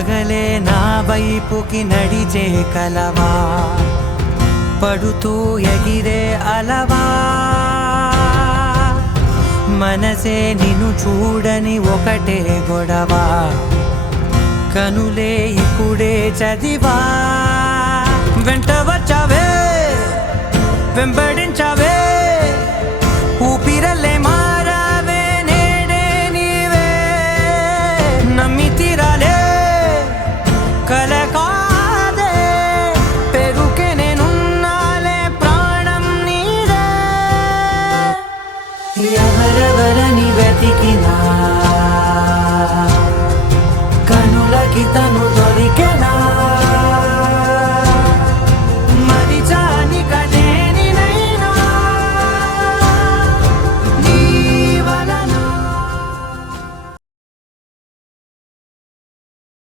పగలే నా వైపుకి నడిచే కలవా పడుతూ ఎగిరే అలవా మనసే నిన్ను చూడని ఒకటే గొడవ కనులే ఇప్పుడే చదివా వెంట వచ్చావే వెంబడి